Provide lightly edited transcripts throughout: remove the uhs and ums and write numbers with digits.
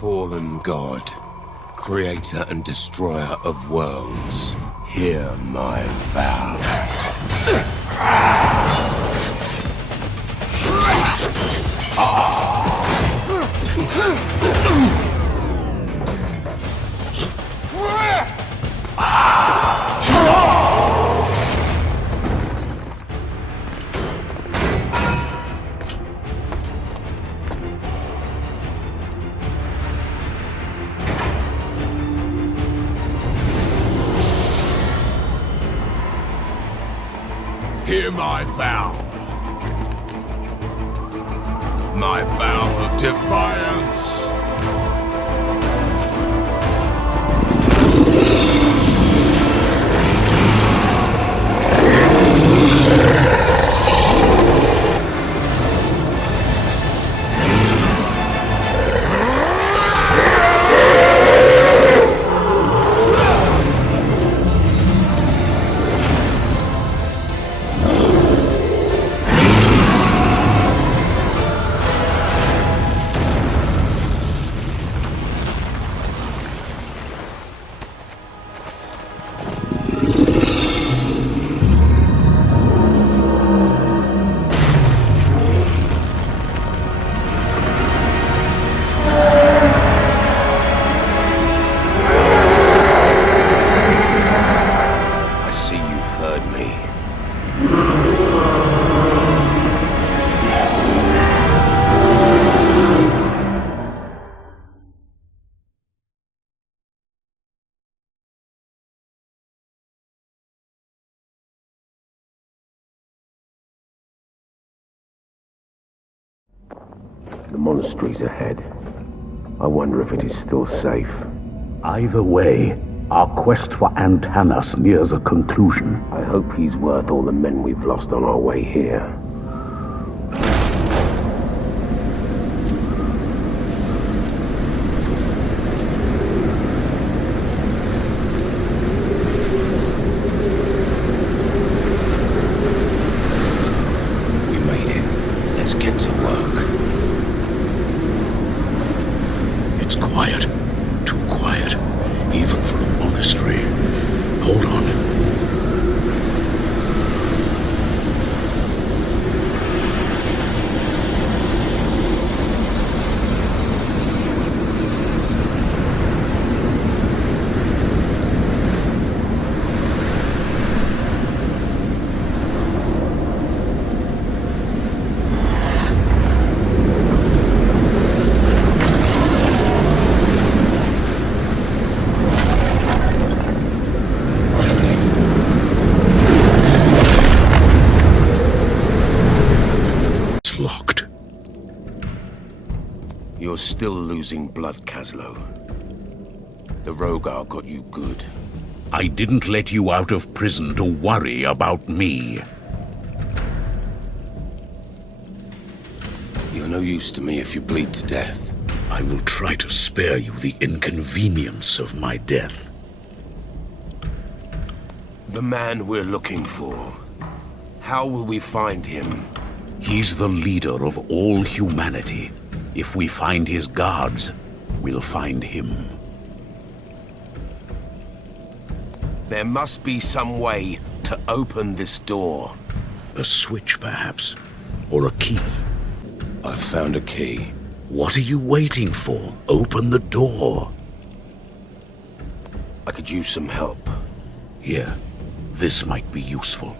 fallen god, creator and destroyer of worlds, hear my vows. Hear my vow. My vow of defiance. The monastery's ahead. I wonder if it is still safe. Either way, our quest for Antanas nears a conclusion. I hope he's worth all the men we've lost on our way here. We made it. Let's get to work. It's quiet. Too quiet. Even for a monastery. Hold on. Locked. You're still losing blood, Kaslo. The Rogar got you good. I didn't let you out of prison to worry about me. You're no use to me if you bleed to death. I will try to spare you the inconvenience of my death. The man we're looking for. How will we find him? He's the leader of all humanity. If we find his guards, we'll find him. There must be some way to open this door. A switch, perhaps? Or a key? I've found a key. What are you waiting for? Open the door. I could use some help. Here, this might be useful.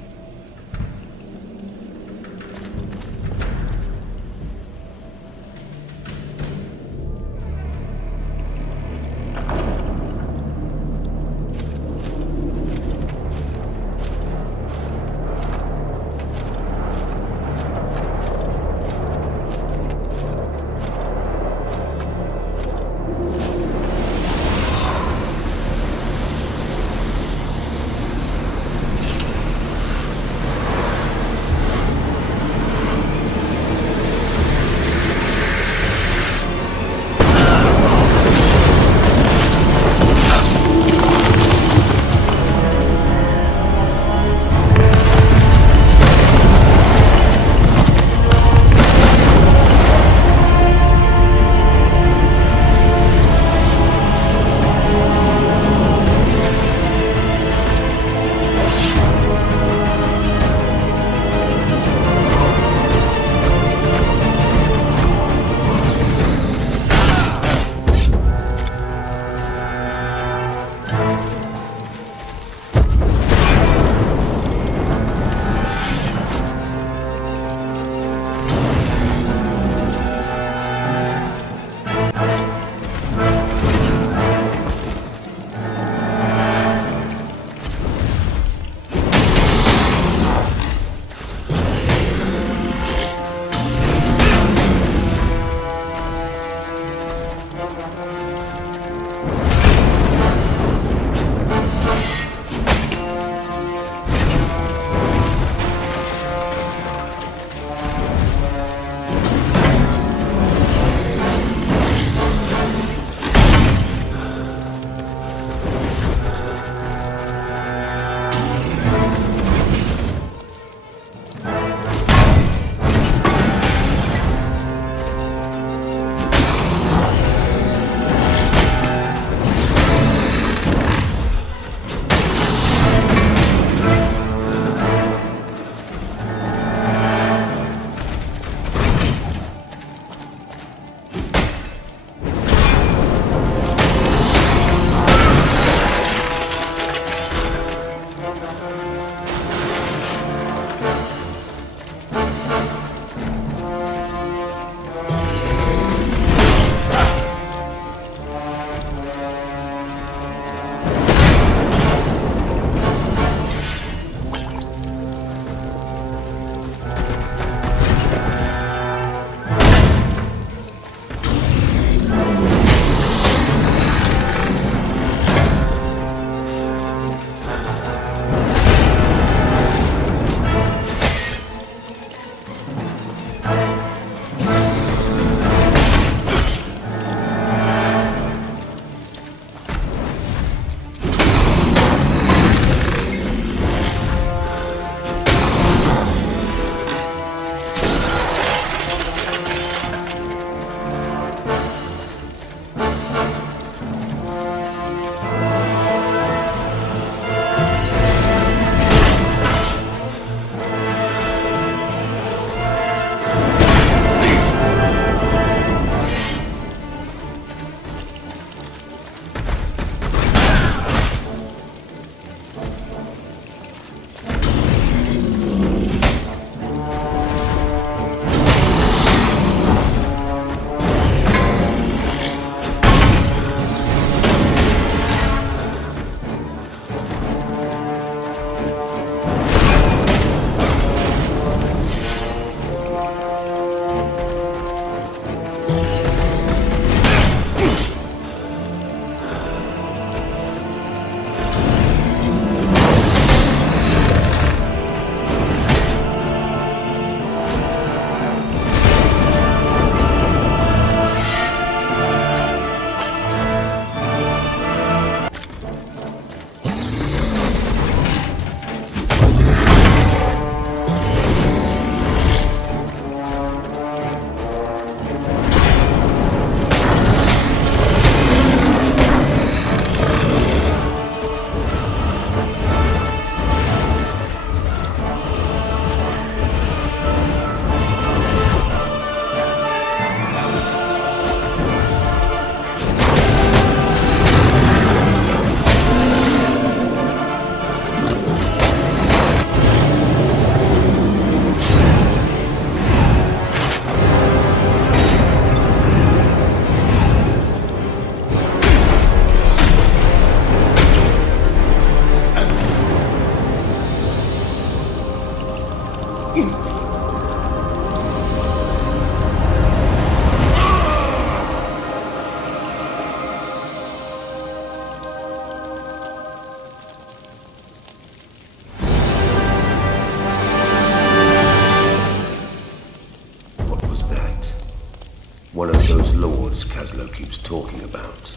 this Caslo keeps talking about?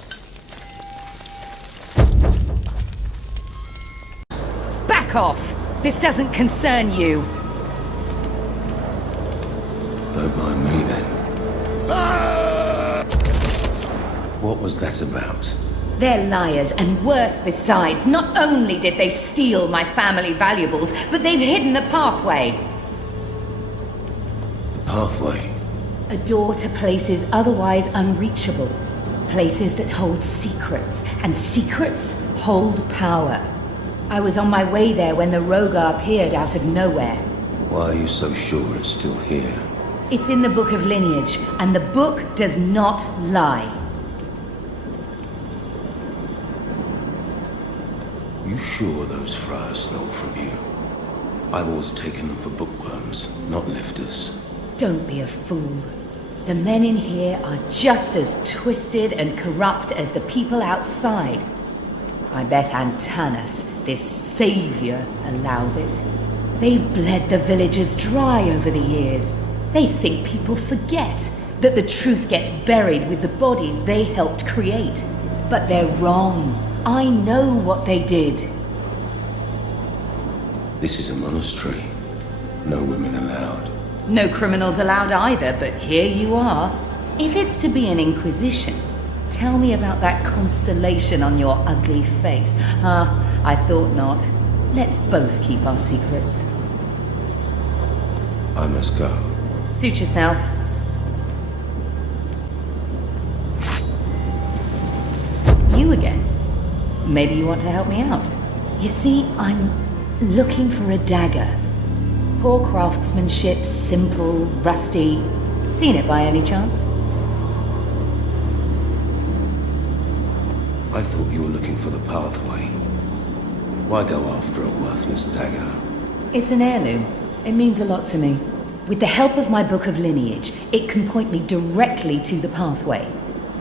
Back off! This doesn't concern you. Don't mind me then. What was that about? They're liars, and worse besides. Not only did they steal my family valuables, but they've hidden the pathway. The pathway? A door to places otherwise unreachable. Places that hold secrets, and secrets hold power. I was on my way there when the Rogar appeared out of nowhere. Why are you so sure it's still here? It's in the Book of Lineage, and the book does not lie. You sure those friars stole from you? I've always taken them for bookworms, not lifters. Don't be a fool. The men in here are just as twisted and corrupt as the people outside. I bet Antanas, this savior, allows it. They've bled the villagers dry over the years. They think people forget that the truth gets buried with the bodies they helped create. But they're wrong. I know what they did. This is a monastery. No women allowed. No criminals allowed either, but here you are. If it's to be an inquisition, tell me about that constellation on your ugly face. I thought not. Let's both keep our secrets. I must go. Suit yourself. You again? Maybe you want to help me out. You see, I'm looking for a dagger. Poor craftsmanship, simple, rusty. Seen it by any chance? I thought you were looking for the pathway. Why go after a worthless dagger? It's an heirloom. It means a lot to me. With the help of my Book of Lineage, it can point me directly to the pathway.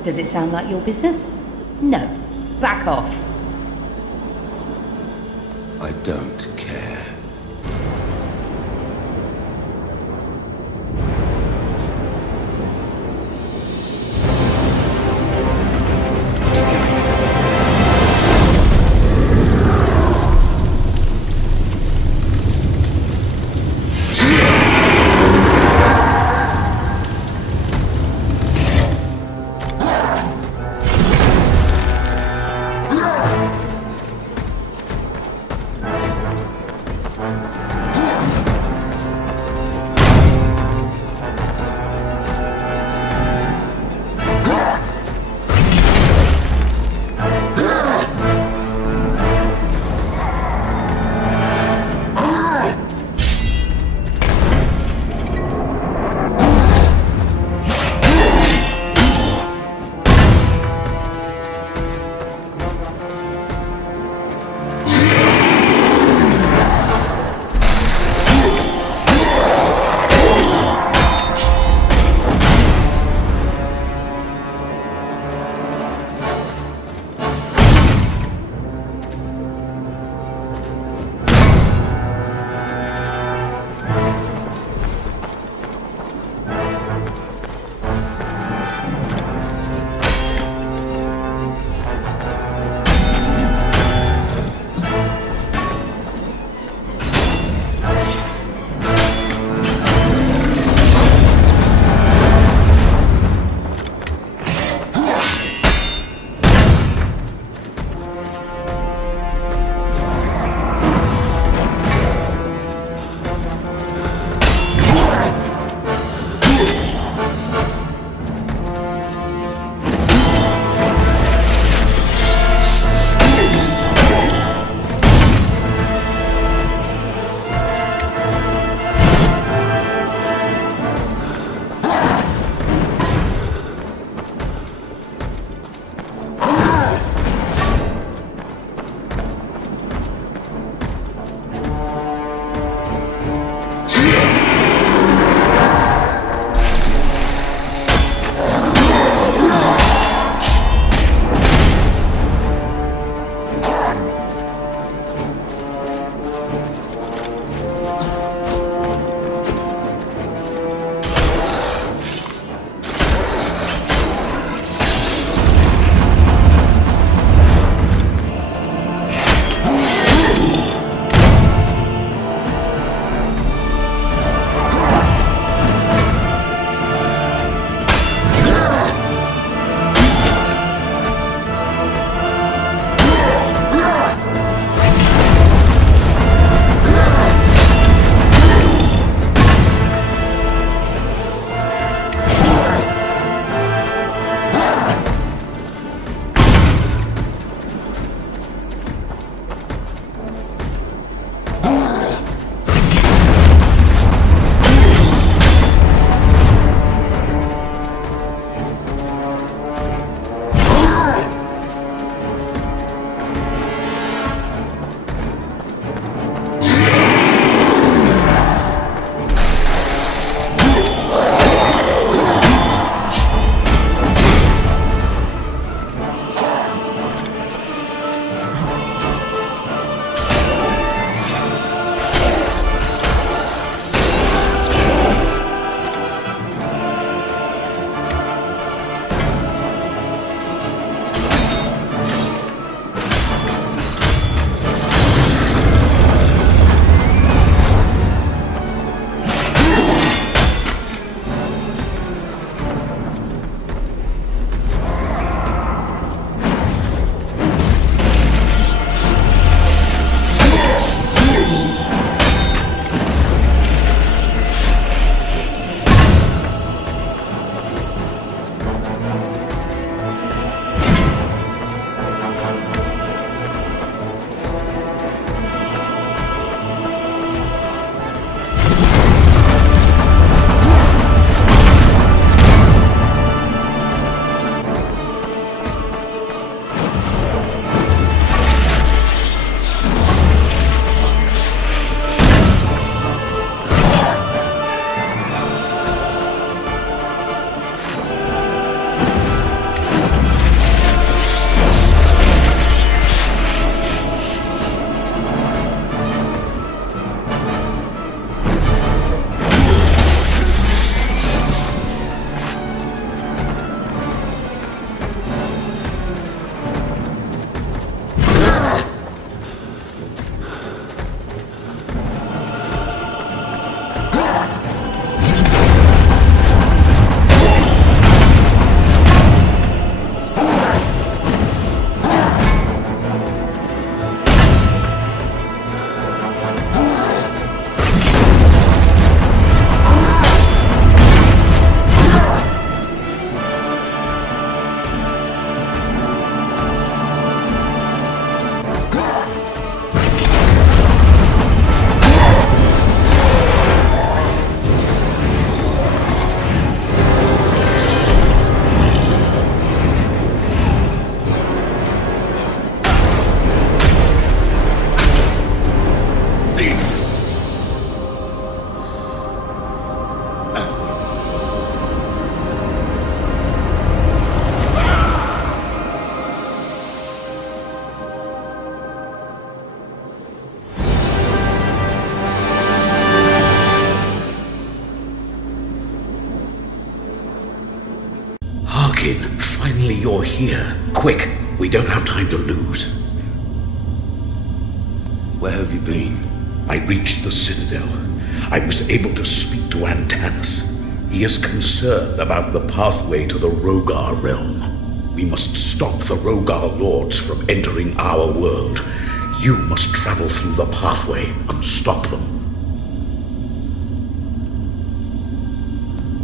Does it sound like your business? No. Back off. I don't care. Finally, you're here. Quick, we don't have time to lose. Where have you been? I reached the Citadel. I was able to speak to Antanas. He is concerned about the pathway to the Rogar realm. We must stop the Rogar lords from entering our world. You must travel through the pathway and stop them.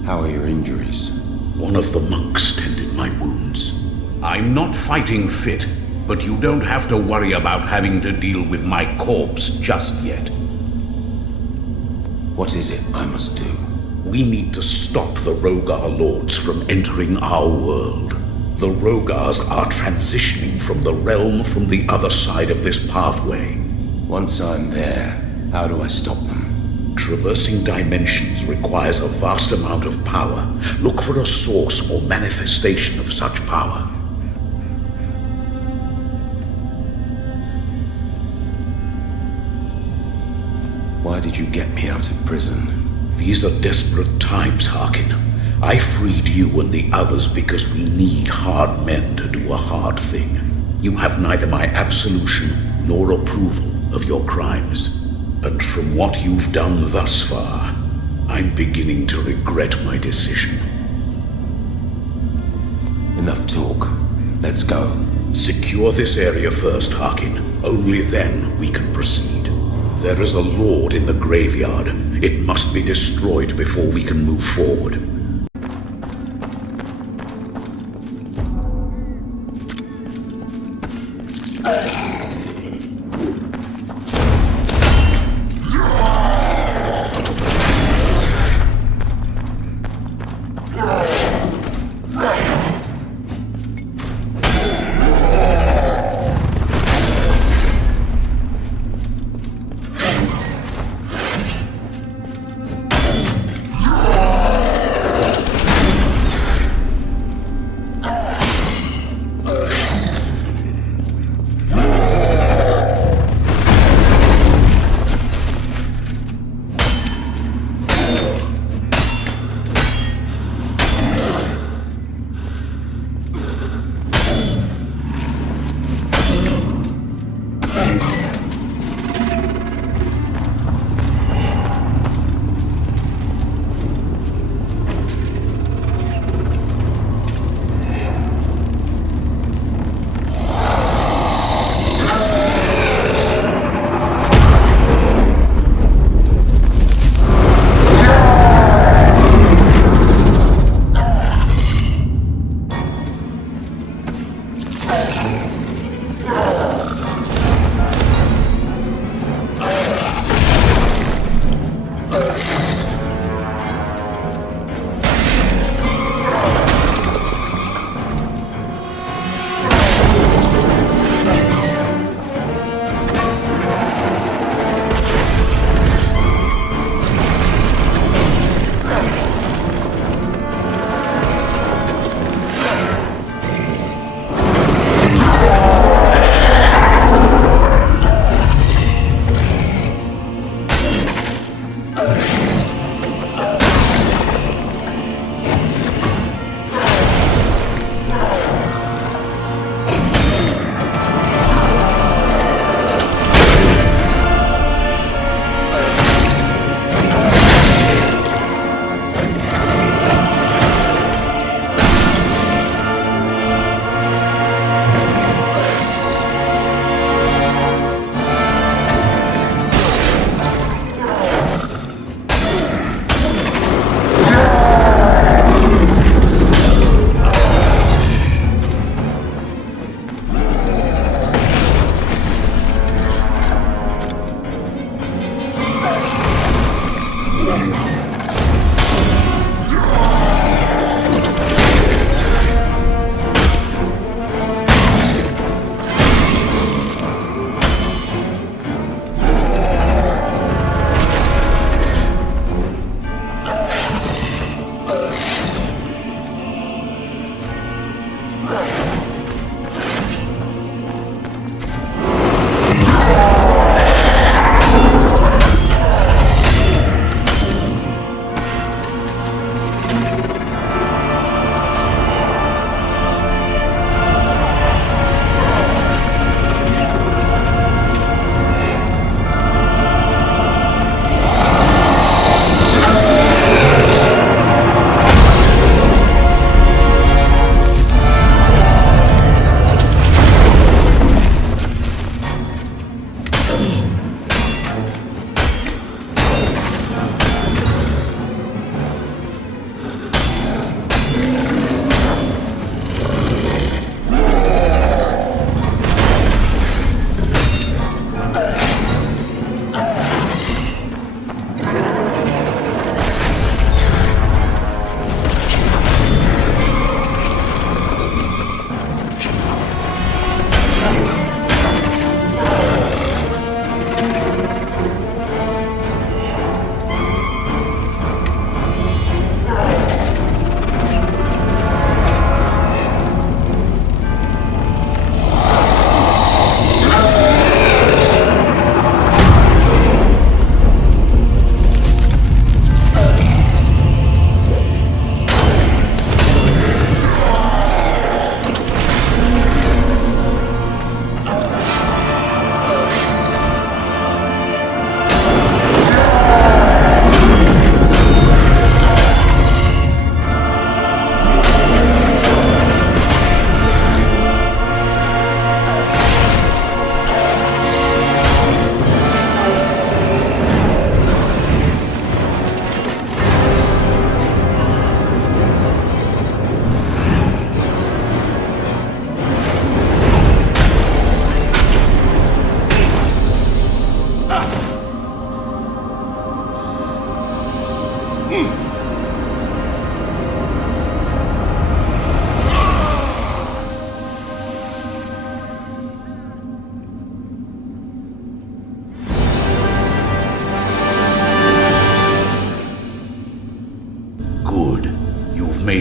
How are your injuries? One of the monks tended my wounds. I'm not fighting fit, but you don't have to worry about having to deal with my corpse just yet. What is it I must do? We need to stop the Rogar lords from entering our world. The Rogars are transitioning from the realm from the other side of this pathway. Once I'm there, how do I stop them? Traversing dimensions requires a vast amount of power. Look for a source or manifestation of such power. Why did you get me out of prison? These are desperate times, Harkin. I freed you and the others because we need hard men to do a hard thing. You have neither my absolution nor approval of your crimes. And from what you've done thus far, I'm beginning to regret my decision. Enough talk. Let's go. Secure this area first, Harkin. Only then we can proceed. There is a lord in the graveyard. It must be destroyed before we can move forward.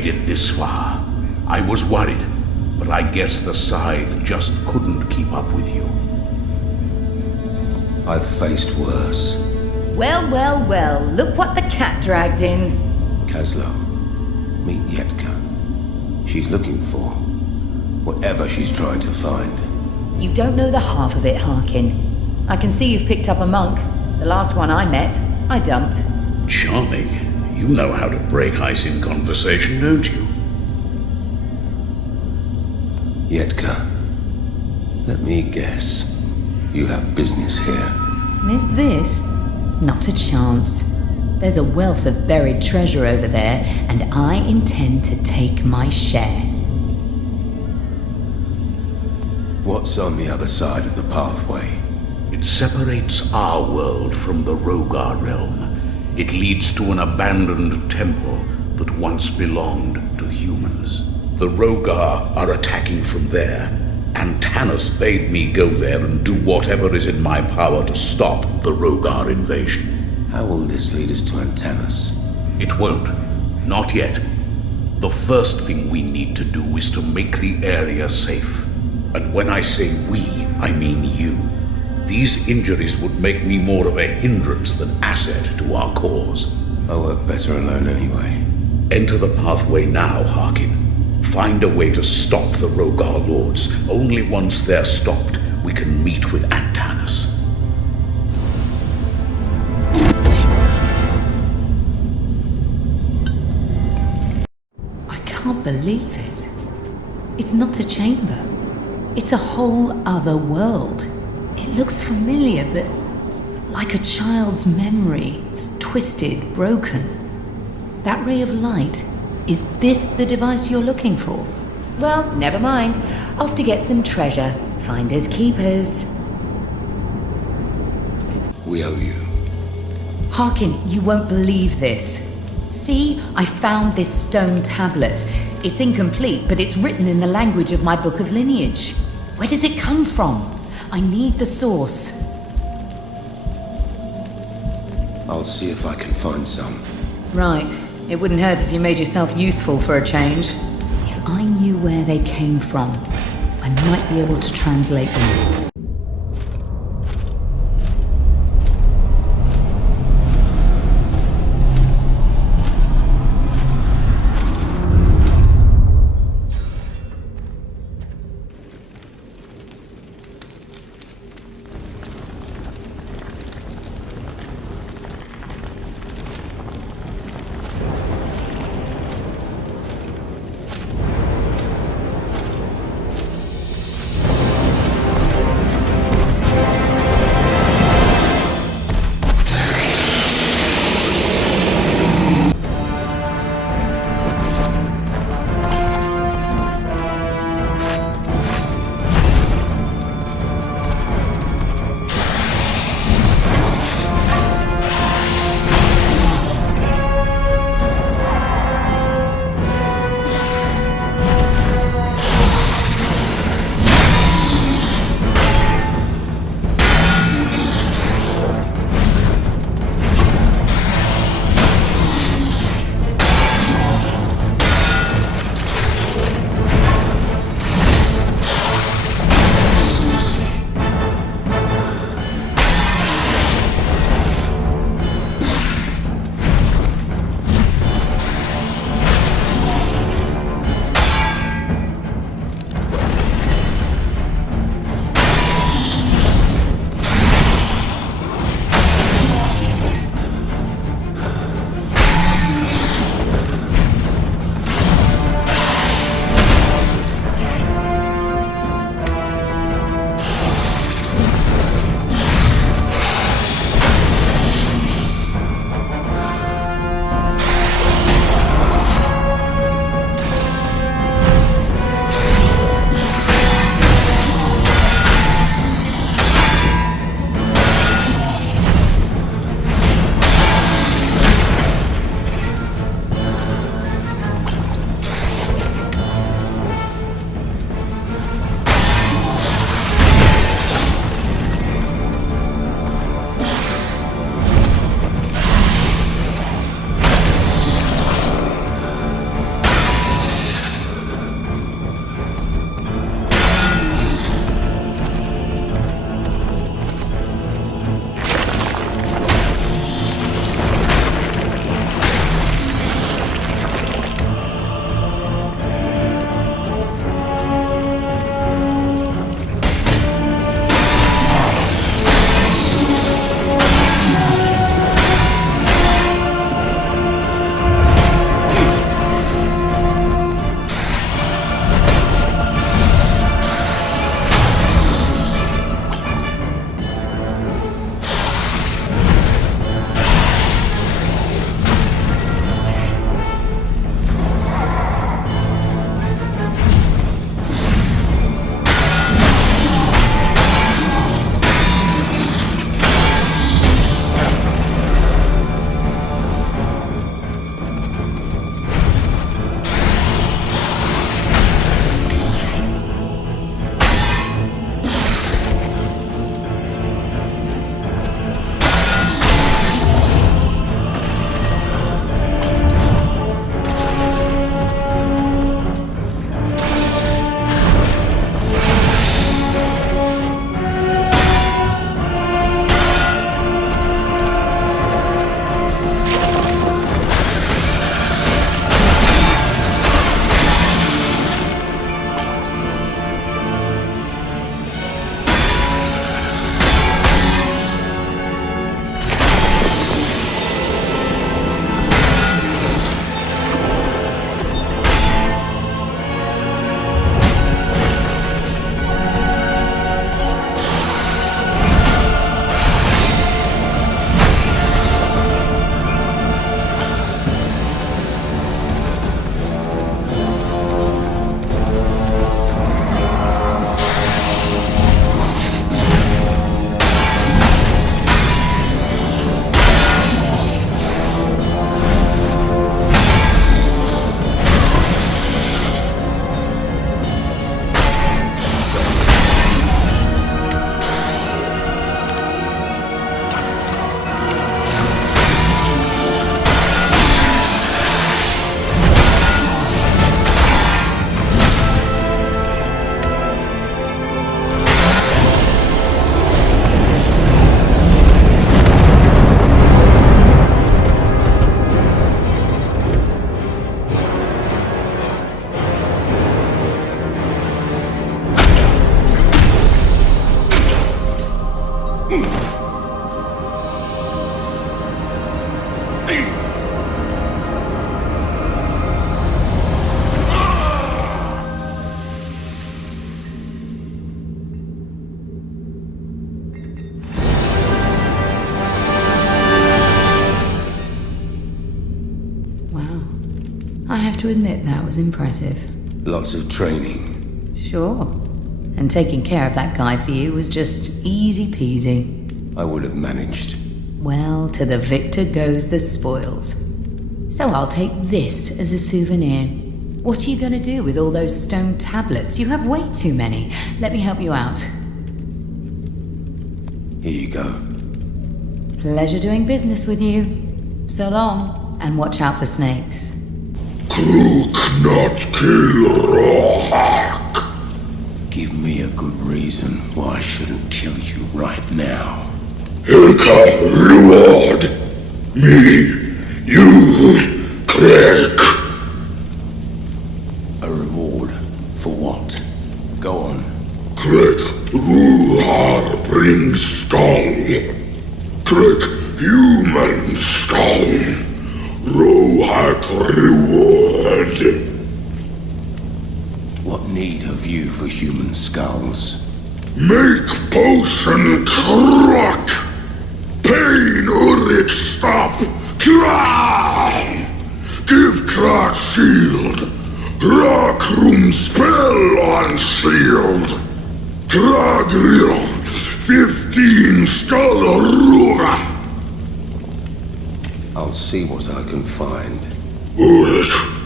made it this far. I was worried, but I guess the Scythe just couldn't keep up with you. I've faced worse. Well, well, well, look what the cat dragged in. Kaslo, meet Yetka. She's looking for whatever she's trying to find. You don't know the half of it, Harkin. I can see you've picked up a monk. The last one I met, I dumped. Charming. You know how to break ice in conversation, don't you? Yetka, let me guess. You have business here. Miss this? Not a chance. There's a wealth of buried treasure over there, and I intend to take my share. What's on the other side of the pathway? It separates our world from the Rogar realm. It leads to an abandoned temple that once belonged to humans. The Rogar are attacking from there. Antanas bade me go there and do whatever is in my power to stop the Rogar invasion. How will this lead us to Antanas? It won't. Not yet. The first thing we need to do is to make the area safe. And when I say we, I mean you. These injuries would make me more of a hindrance than asset to our cause. I work better alone anyway. Enter the pathway now, Harkin. Find a way to stop the Rogar lords. Only once they're stopped, we can meet with Antanas. I can't believe it. It's not a chamber. It's a whole other world. It looks familiar, but like a child's memory. It's twisted, broken. That ray of light, is this the device you're looking for? Well, never mind. Off to get some treasure. Finders keepers. We owe you. Harkin, you won't believe this. See, I found this stone tablet. It's incomplete, but it's written in the language of my book of lineage. Where does it come from? I need the source. I'll see if I can find some. Right. It wouldn't hurt if you made yourself useful for a change. If I knew where they came from, I might be able to translate them. to admit that was impressive. Lots of training. Sure. And taking care of that guy for you was just easy peasy. I would have managed. Well, to the victor goes the spoils. So I'll take this as a souvenir. What are you going to do with all those stone tablets? You have way too many. Let me help you out. Here you go. Pleasure doing business with you. So long, and watch out for snakes. Cook not kill Rogar. Give me a good reason why I shouldn't kill you right now. Ilka reward. Me, you, Craig. A reward? For what? Go on. Craig Rogar brings stone. Craig human stone. Rohak reward. What need have you for human skulls? Make potion crack. Pain Urik stop. Cry. Give crack shield. Rock room spell on shield. Kragriel 15 skull Rogar. I'll see what I can find. Urik.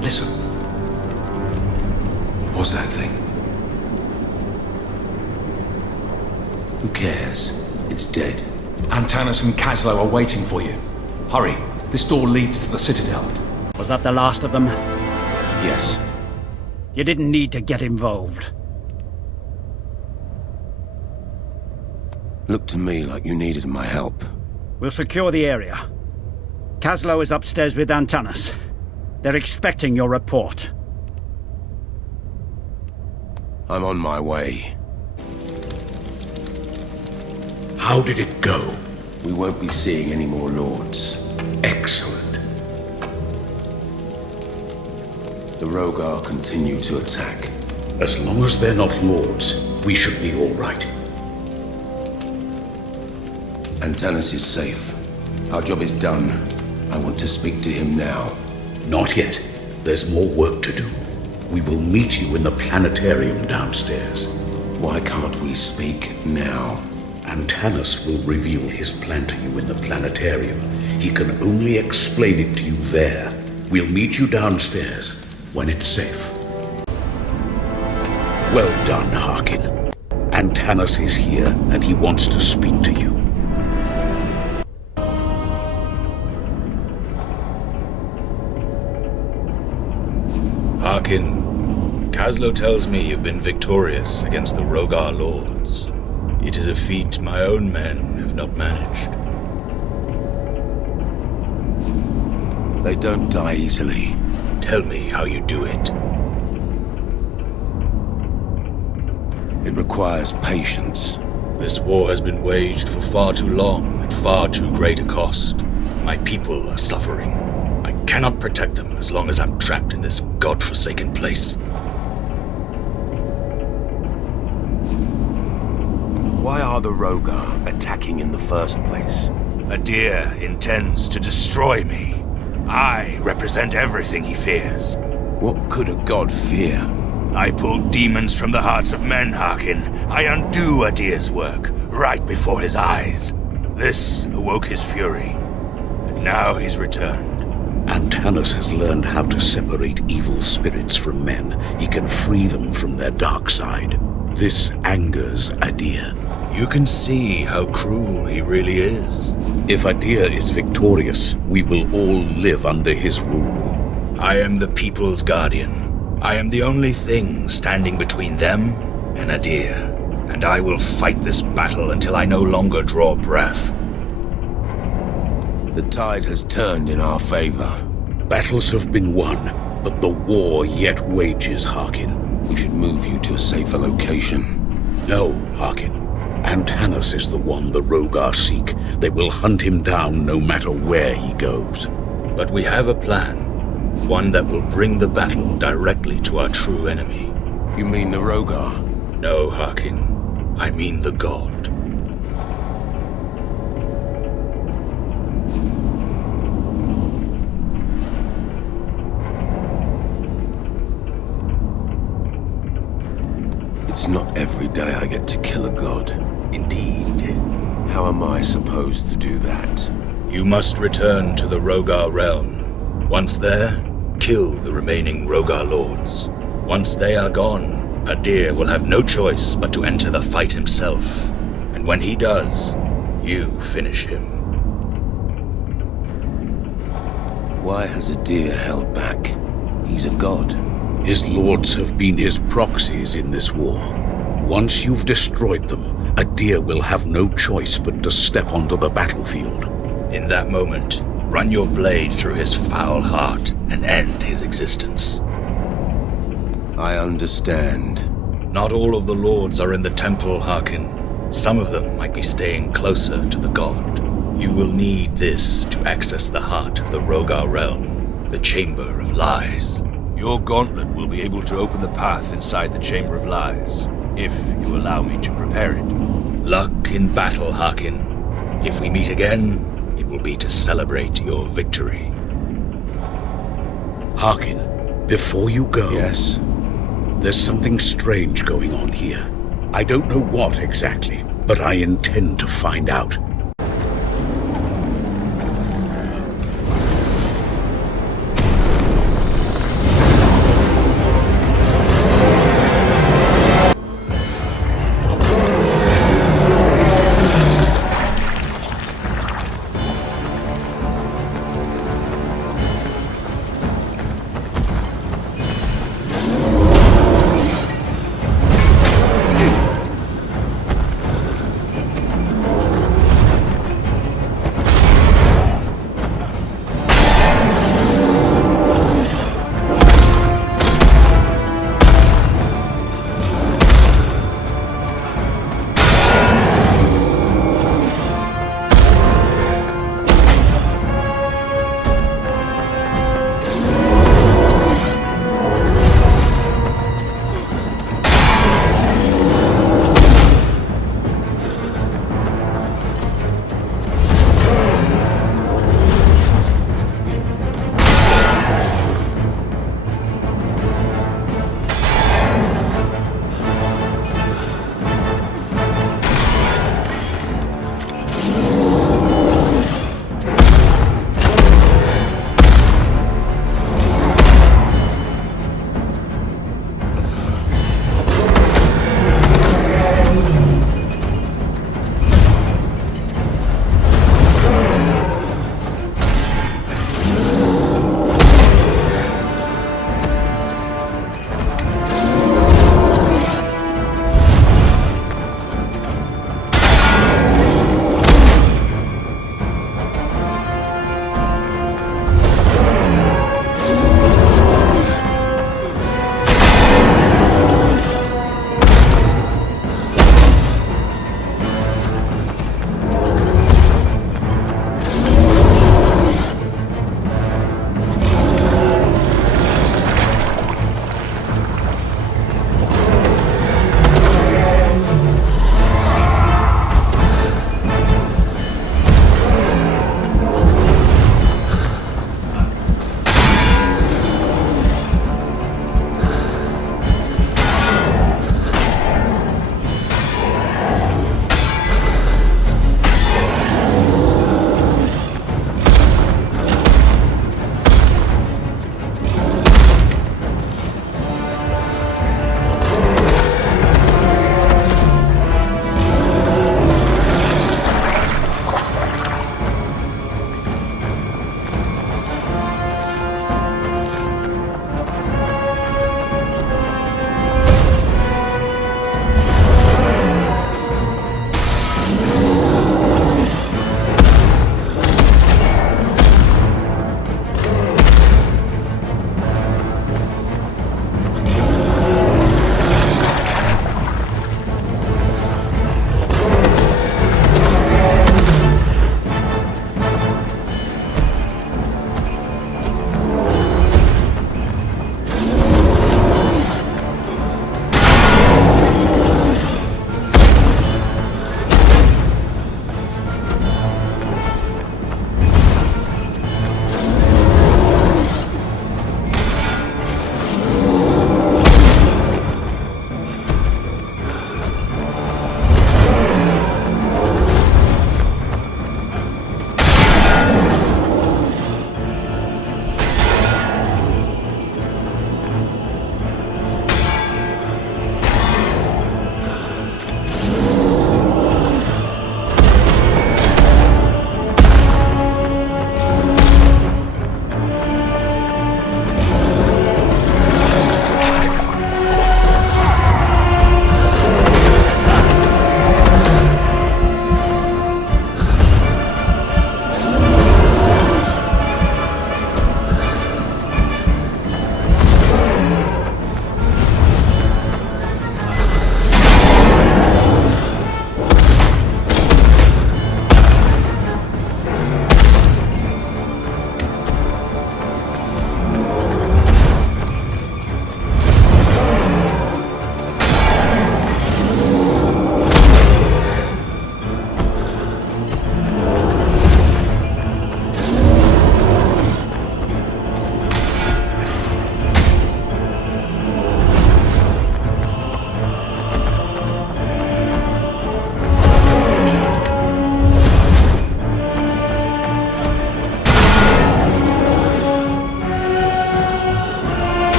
Listen. What's that thing? Who cares? It's dead. Antanas and Kaslo are waiting for you. Hurry. This door leads to the Citadel. Was that the last of them? Yes. You didn't need to get involved. Looked to me like you needed my help. We'll secure the area. Kaslo is upstairs with Antanas. They're expecting your report. I'm on my way. How did it go? We won't be seeing any more lords. Excellent. The Rogar continue to attack. As long as they're not lords, we should be all right. Antanas is safe. Our job is done. I want to speak to him now. Not yet. There's more work to do. We will meet you in the planetarium downstairs. Why can't we speak now? Antanas will reveal his plan to you in the planetarium. He can only explain it to you there. We'll meet you downstairs when it's safe. Well done, Harkin. Antanas is here, and he wants to speak to you. Harkin, Kaslo tells me you've been victorious against the Rogar lords. It is a feat my own men have not managed. They don't die easily. Tell me how you do it. It requires patience. This war has been waged for far too long at far too great a cost. My people are suffering. I cannot protect them as long as I'm trapped in this godforsaken place. Why are the Rogar attacking in the first place? Adir intends to destroy me. I represent everything he fears. What could a god fear? I pull demons from the hearts of men, Harkin. I undo Adir's work, right before his eyes. This awoke his fury, and now he's returned. Antanas has learned how to separate evil spirits from men. He can free them from their dark side. This angers Adir. You can see how cruel he really is. If Adir is victorious, we will all live under his rule. I am the people's guardian. I am the only thing standing between them and Adir. And I will fight this battle until I no longer draw breath. The tide has turned in our favor. Battles have been won, but the war yet wages, Harkin. We should move you to a safer location. No, Harkin. Antanas is the one the Rogar seek. They will hunt him down no matter where he goes. But we have a plan. One that will bring the battle directly to our true enemy. You mean the Rogar? No, Harkin. I mean the god. It's not every day I get to kill a god. Indeed. How am I supposed to do that? You must return to the Rogar realm. Once there, kill the remaining Rogar lords. Once they are gone, Adir will have no choice but to enter the fight himself. And when he does, you finish him. Why has Adir held back? He's a god. His lords have been his proxies in this war. Once you've destroyed them, Adir will have no choice but to step onto the battlefield. In that moment, run your blade through his foul heart and end his existence. I understand. Not all of the lords are in the temple, Harkin. Some of them might be staying closer to the god. You will need this to access the heart of the Rogar realm, the Chamber of Lies. Your gauntlet will be able to open the path inside the Chamber of Lies, if you allow me to prepare it. Luck in battle, Harkin. If we meet again, it will be to celebrate your victory. Harkin, before you go... Yes? There's something strange going on here. I don't know what exactly, but I intend to find out.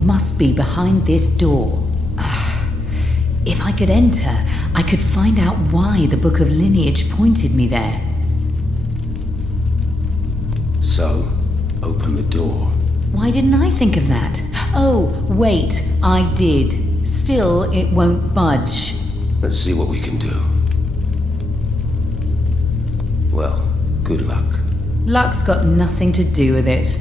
Must be behind this door. If I could enter, I could find out why the Book of Lineage pointed me there. So, open the door. Why didn't I think of that? Oh, wait, I did. Still, it won't budge. Let's see what we can do. Well, good luck. Luck's got nothing to do with it.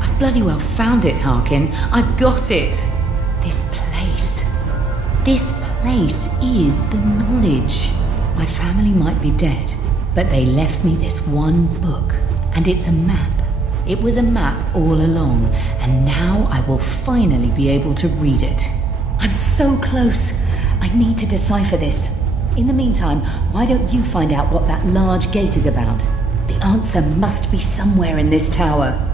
I've bloody well found it, Harkin. I've got it. This place is the knowledge. My family might be dead, but they left me this one book, and it's a map. It was a map all along, and now I will finally be able to read it. I'm so close. I need to decipher this. In the meantime, why don't you find out what that large gate is about? The answer must be somewhere in this tower.